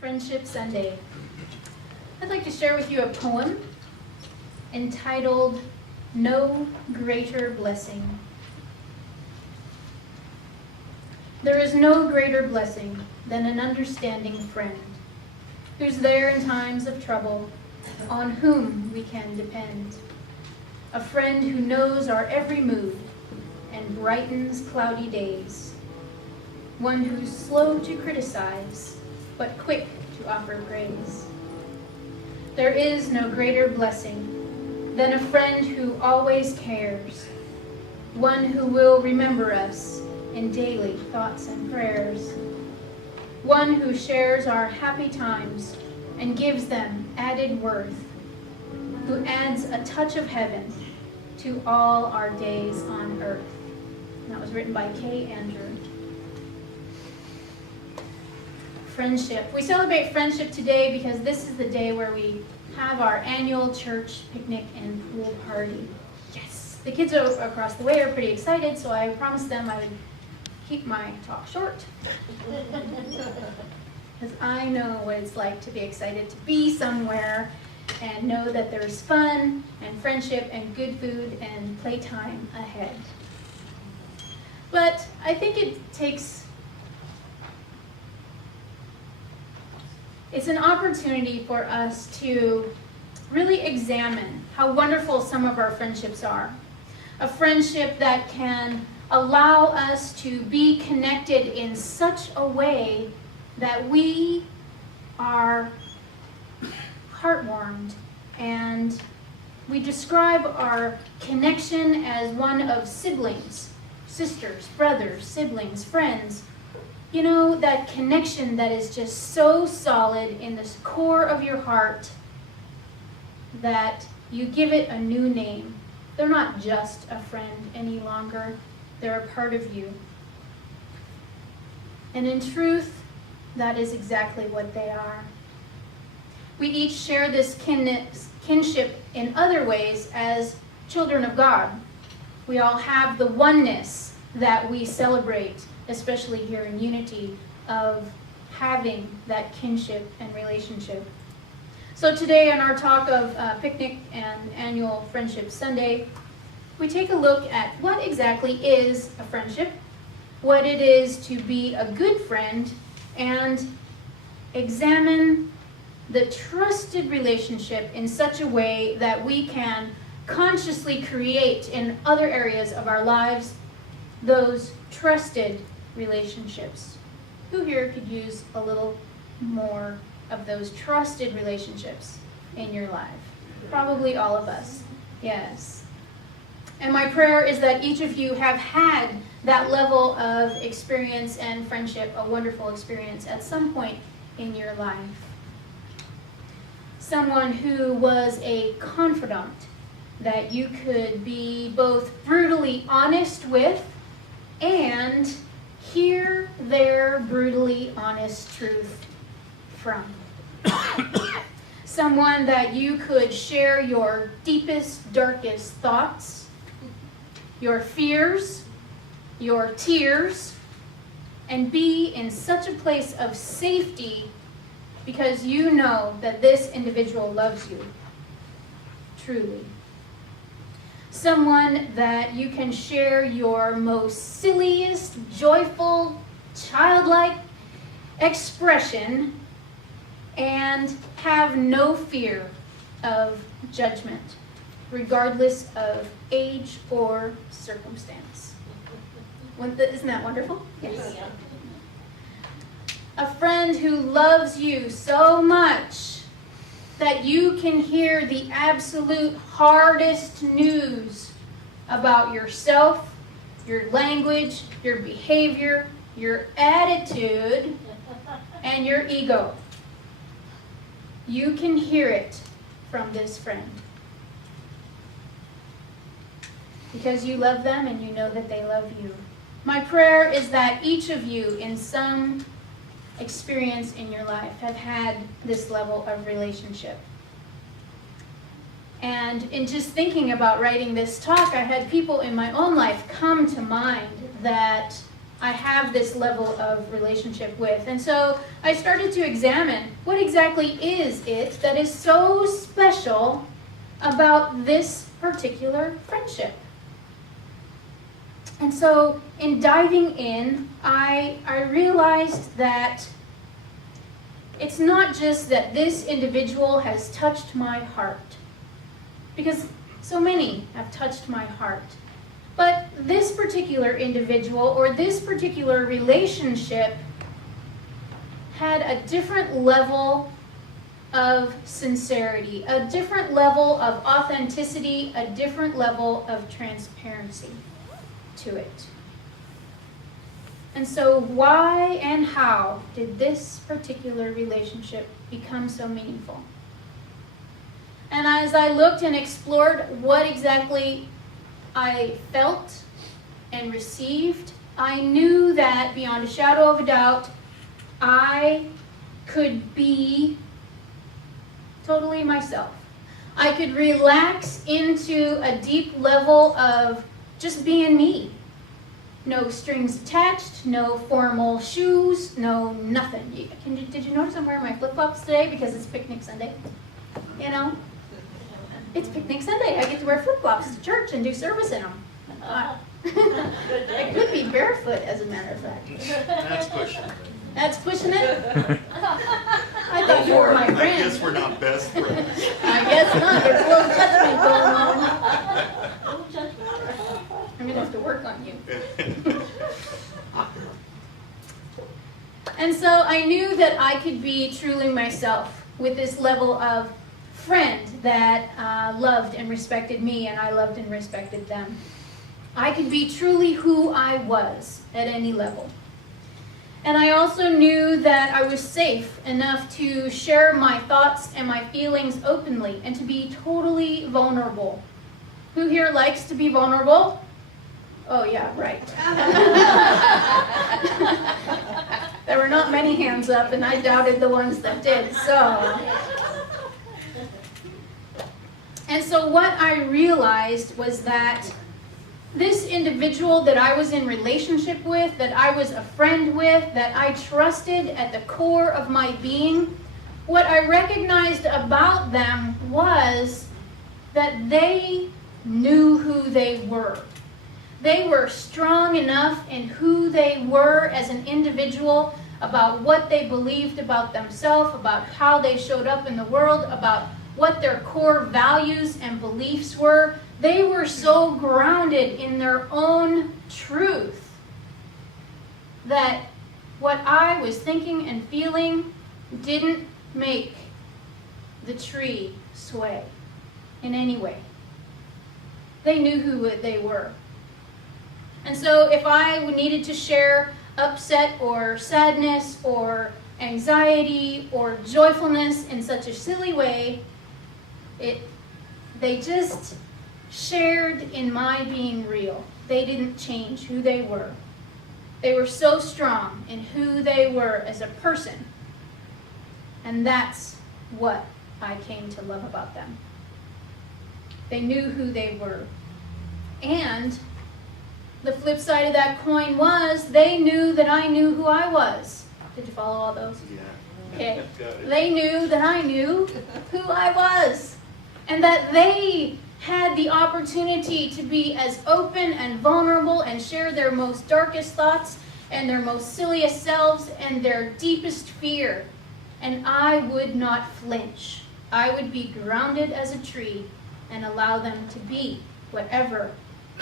Friendship Sunday. I'd like to share with you a poem entitled, No Greater Blessing. There is no greater blessing than an understanding friend, who's there in times of trouble, on whom we can depend. A friend who knows our every mood and brightens cloudy days. One who's slow to criticize, but quick to offer praise. There is no greater blessing than a friend who always cares. One who will remember us in daily thoughts and prayers. One who shares our happy times and gives them added worth. Who adds a touch of heaven to all our days on earth. And that was written by Kay Andrew. Friendship. We celebrate friendship today because this is the day where we have our annual church picnic and pool party. Yes! The kids across the way are pretty excited, so I promised them I would keep my talk short. Because I know what it's like to be excited to be somewhere and know that there's fun and friendship and good food and playtime ahead. But I think it's an opportunity for us to really examine how wonderful some of our friendships are. A friendship that can allow us to be connected in such a way that we are heartwarmed, and we describe our connection as one of siblings, sisters, brothers, siblings, friends. You know, that connection that is just so solid in the core of your heart that you give it a new name. They're not just a friend any longer. They're a part of you. And in truth, that is exactly what they are. We each share this kinship in other ways as children of God. We all have the oneness that we celebrate, especially here in Unity, of having that kinship and relationship. So today on our talk of Picnic and Annual Friendship Sunday, we take a look at what exactly is a friendship, what it is to be a good friend, and examine the trusted relationship in such a way that we can consciously create in other areas of our lives those trusted relationships. Who here could use a little more of those trusted relationships in your life? Probably all of us. Yes. And my prayer is that each of you have had that level of experience and friendship, a wonderful experience at some point in your life. Someone who was a confidant that you could be both brutally honest with and hear their brutally honest truth from. Someone that you could share your deepest, darkest thoughts, your fears, your tears, and be in such a place of safety because you know that this individual loves you, truly. Someone that you can share your most silliest, joyful, childlike expression and have no fear of judgment, regardless of age or circumstance. Isn't that wonderful? Yes. A friend who loves you so much that you can hear the absolute hardest news about yourself, your language, your behavior, your attitude, and your ego. You can hear it from this friend. Because you love them and you know that they love you. My prayer is that each of you in some experience in your life have had this level of relationship. And in just thinking about writing this talk, I had people in my own life come to mind that I have this level of relationship with. And so I started to examine what exactly is it that is so special about this particular friendship. And so in diving in, I realized that it's not just that this individual has touched my heart, because so many have touched my heart. But this particular individual or this particular relationship had a different level of sincerity, a different level of authenticity, a different level of transparency to it. And so why and how did this particular relationship become so meaningful? And as I looked and explored what exactly I felt and received, I knew that beyond a shadow of a doubt, I could be totally myself. I could relax into a deep level of just being me. No strings attached, no formal shoes, no nothing. Did you notice I'm wearing my flip-flops today because it's picnic Sunday? You know? It's picnic Sunday. I get to wear flip-flops to church and do service in them. I could be barefoot, as a matter of fact. That's pushing it. That's pushing it? I thought you were my friend. I guess we're not best friends. I guess not. There's a little judgment going on. I'm going to have to work on you. And so I knew that I could be truly myself with this level of friend that loved and respected me, and I loved and respected them. I could be truly who I was at any level. And I also knew that I was safe enough to share my thoughts and my feelings openly and to be totally vulnerable. Who here likes to be vulnerable? Oh yeah, right. There were not many hands up, and I doubted the ones that did. And so what I realized was that this individual that I was in relationship with, that I was a friend with, that I trusted at the core of my being, what I recognized about them was that they knew who they were. They were strong enough in who they were as an individual, about what they believed about themselves, about how they showed up in the world, about what their core values and beliefs were. They were so grounded in their own truth that what I was thinking and feeling didn't make the tree sway in any way. They knew who they were. And so if I needed to share upset or sadness or anxiety or joyfulness in such a silly way, they just shared in my being real. They didn't change who they were. They were so strong in who they were as a person. And that's what I came to love about them. They knew who they were. And the flip side of that coin was they knew that I knew who I was. Did you follow all those? Yeah. Okay. They knew that I knew who I was. And that they had the opportunity to be as open and vulnerable and share their most darkest thoughts and their most silliest selves and their deepest fear. And I would not flinch. I would be grounded as a tree and allow them to be whatever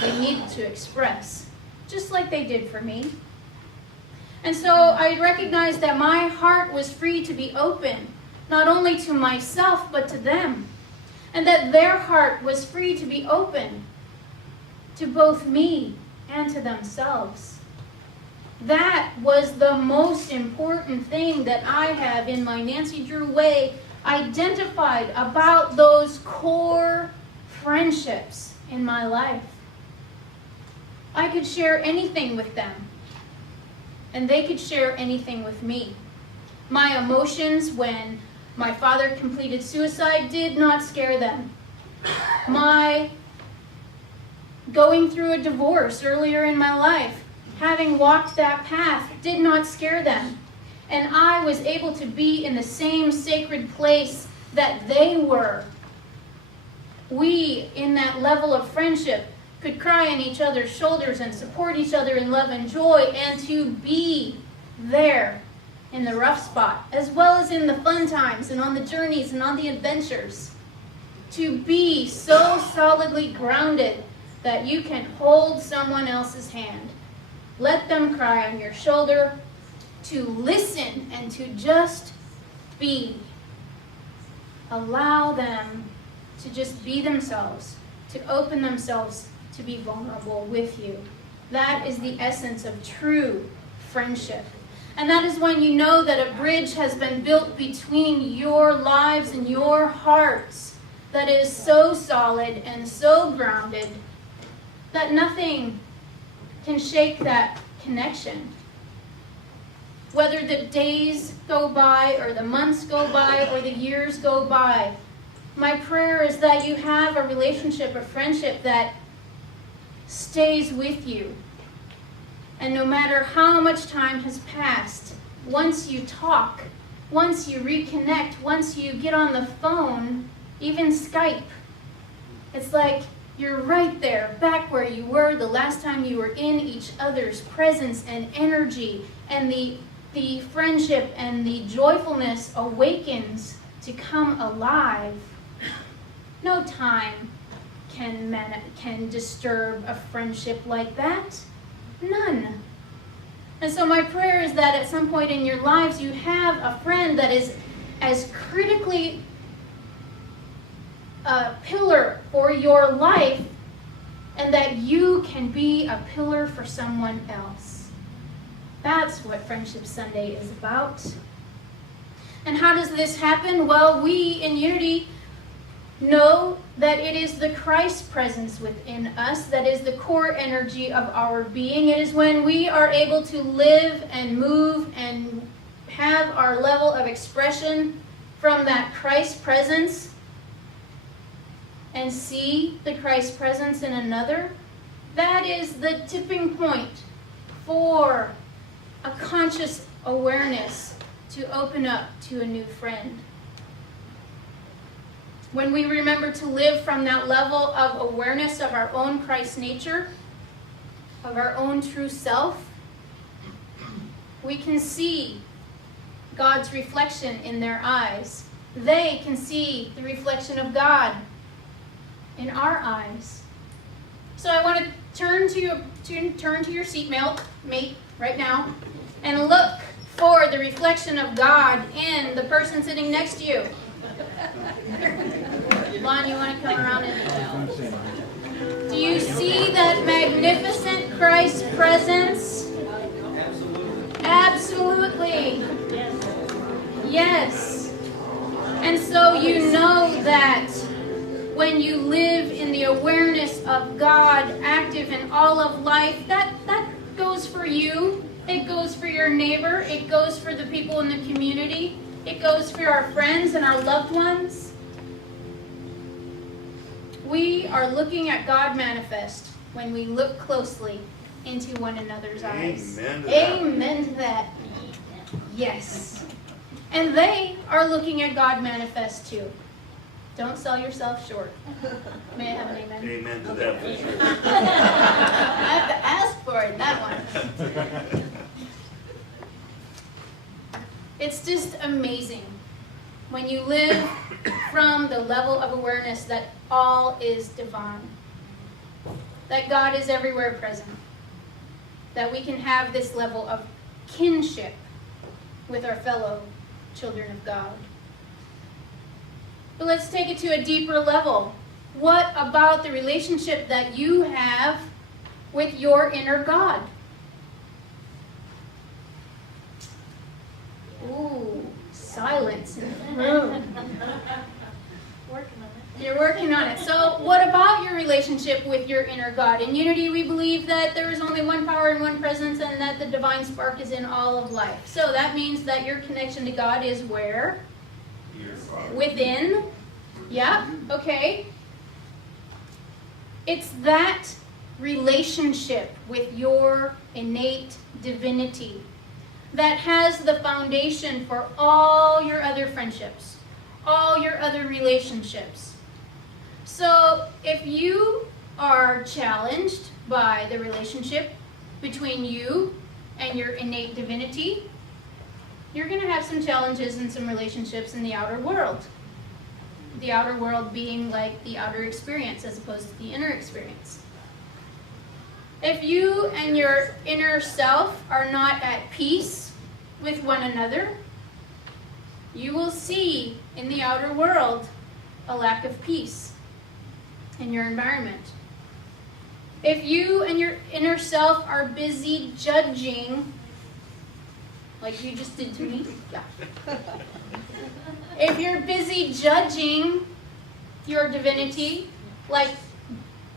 they needed to express, just like they did for me. And so I recognized that my heart was free to be open, not only to myself, but to them. And that their heart was free to be open to both me and to themselves. That was the most important thing that I have in my Nancy Drew way identified about those core friendships in my life. I could share anything with them, and they could share anything with me. My emotions when my father completed suicide did not scare them. My going through a divorce earlier in my life having walked that path, did not scare them. And I was able to be in the same sacred place that they were. We, in that level of friendship, could cry on each other's shoulders and support each other in love and joy, and to be there in the rough spot, as well as in the fun times and on the journeys and on the adventures. To be so solidly grounded that you can hold someone else's hand. Let them cry on your shoulder, to listen and to just be. Allow them to just be themselves, to open themselves to be vulnerable with you. That is the essence of true friendship. And that is when you know that a bridge has been built between your lives and your hearts that is so solid and so grounded that nothing can shake that connection. Whether the days go by or the months go by or the years go by, my prayer is that you have a relationship, a friendship that stays with you. And no matter how much time has passed, once you talk, once you reconnect, once you get on the phone, even Skype, it's like you're right there, back where you were the last time you were in each other's presence and energy, and the friendship and the joyfulness awakens to come alive. No time can disturb a friendship like that. None. And so my prayer is that at some point in your lives you have a friend that is as critically a pillar for your life, and that you can be a pillar for someone else. That's what Friendship Sunday is about. And how does this happen? Well, we in Unity know that it is the Christ presence within us that is the core energy of our being. It is when we are able to live and move and have our level of expression from that Christ presence and see the Christ presence in another. That is the tipping point for a conscious awareness to open up to a new friend. When we remember to live from that level of awareness of our own Christ nature, of our own true self, we can see God's reflection in their eyes. They can see the reflection of God in our eyes. So I want to turn to your seatmate right now and look for the reflection of God in the person sitting next to you. Lon, you want to come around and do you see that magnificent Christ presence? Absolutely. Yes. And so you know that when you live in the awareness of God active in all of life, that goes for you. It goes for your neighbor. It goes for the people in the community. It goes for our friends and our loved ones. We are looking at God manifest when we look closely into one another's eyes. Amen to that. Amen to that. Yes. And they are looking at God manifest too. Don't sell yourself short. May I have an amen? Amen to that for sure. I have to ask for it, that one. It's just amazing when you live from the level of awareness that all is divine, that God is everywhere present, that we can have this level of kinship with our fellow children of God. But let's take it to a deeper level. What about the relationship that you have with your inner God? Ooh, silence in the room. You're working on it. So what about your relationship with your inner God? In Unity, we believe that there is only one power and one presence, and that the divine spark is in all of life. So that means that your connection to God is where? Within. Yeah, okay. It's that relationship with your innate divinity that has the foundation for all your other friendships, all your other relationships. So if you are challenged by the relationship between you and your innate divinity, you're going to have some challenges and some relationships in the outer world. The outer world being like the outer experience as opposed to the inner experience. If you and your inner self are not at peace with one another, you will see in the outer world a lack of peace in your environment. If you and your inner self are busy judging, like you just did to me, yeah. If you're busy judging your divinity, like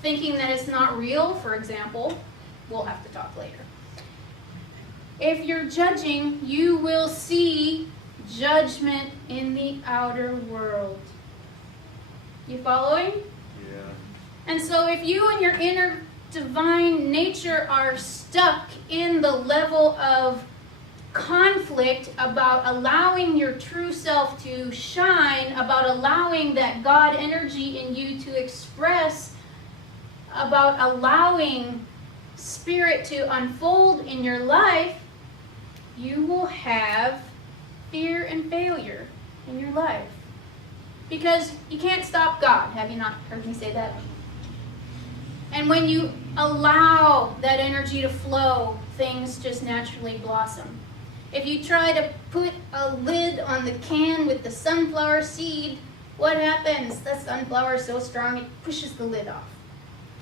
thinking that it's not real, for example, we'll have to talk later. If you're judging, you will see judgment in the outer world. You following? Yeah. And so if you and your inner divine nature are stuck in the level of conflict about allowing your true self to shine, about allowing that God energy in you to express, about allowing spirit to unfold in your life, you will have fear and failure in your life. Because you can't stop God. Have you not heard me say that? And when you allow that energy to flow, things just naturally blossom. If you try to put a lid on the can with the sunflower seed, what happens? The sunflower is so strong it pushes the lid off.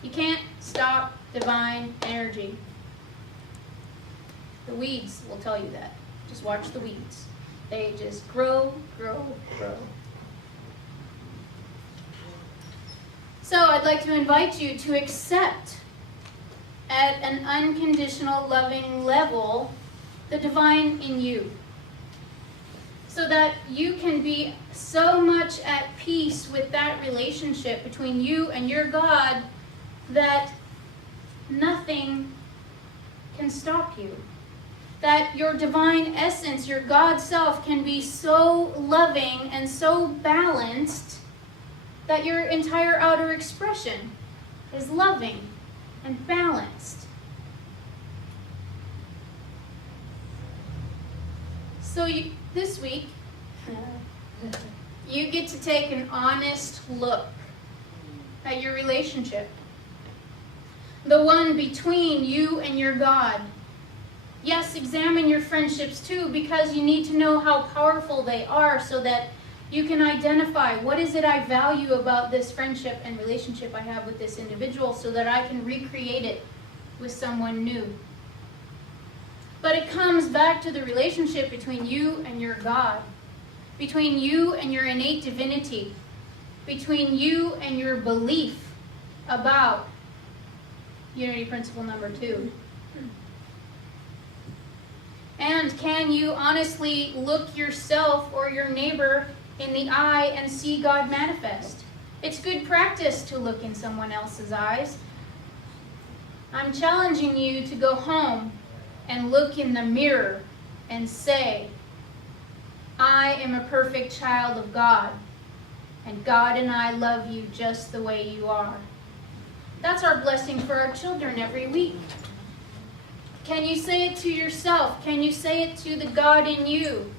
You can't stop divine energy. The weeds will tell you that. Just watch the weeds. They just grow, grow, grow. So I'd like to invite you to accept at an unconditional loving level the divine in you, so that you can be so much at peace with that relationship between you and your God that nothing can stop you. That your divine essence, your God self, can be so loving and so balanced that your entire outer expression is loving and balanced. So this week, you get to take an honest look at your relationship. The one between you and your God. Yes, examine your friendships too, because you need to know how powerful they are so that you can identify what is it I value about this friendship and relationship I have with this individual so that I can recreate it with someone new. But it comes back to the relationship between you and your God, between you and your innate divinity, between you and your belief about unity principle number 2. And can you honestly look yourself or your neighbor in the eye and see God manifest? It's good practice to look in someone else's eyes. I'm challenging you to go home and look in the mirror and say, I am a perfect child of God, and God and I love you just the way you are. That's our blessing for our children every week. Can you say it to yourself? Can you say it to the God in you?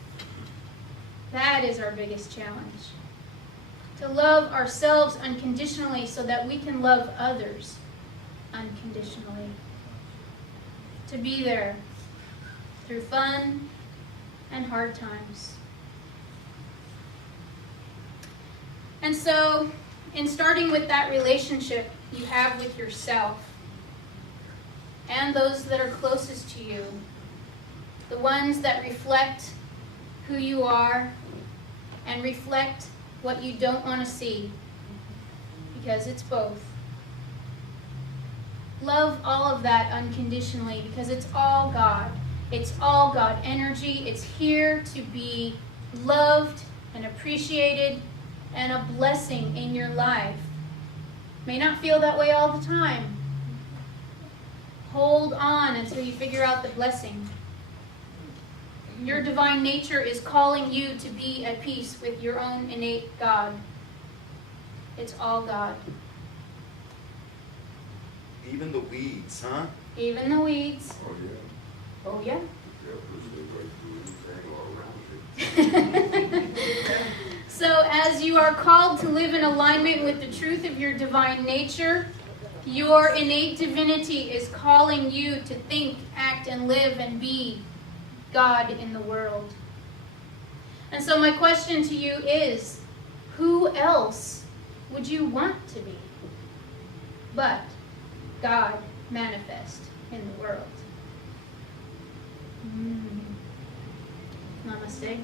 That is our biggest challenge. To love ourselves unconditionally so that we can love others unconditionally. To be there through fun and hard times. And so, in starting with that relationship you have with yourself and those that are closest to you, the ones that reflect who you are and reflect what you don't want to see, because it's both. Love all of that unconditionally because it's all God. It's all God energy. It's here to be loved and appreciated and a blessing in your life. May not feel that way all the time, Hold on until you figure out the blessing. Your divine nature is calling you to be at peace with your own innate God. It's all God. Even the weeds, huh? Even the weeds. Oh, yeah. Oh, yeah. Yeah, because they went through anything all around it. So as you are called to live in alignment with the truth of your divine nature, your innate divinity is calling you to think, act, and live and be God in the world. And so my question to you is, who else would you want to be but God manifest in the world? Namaste.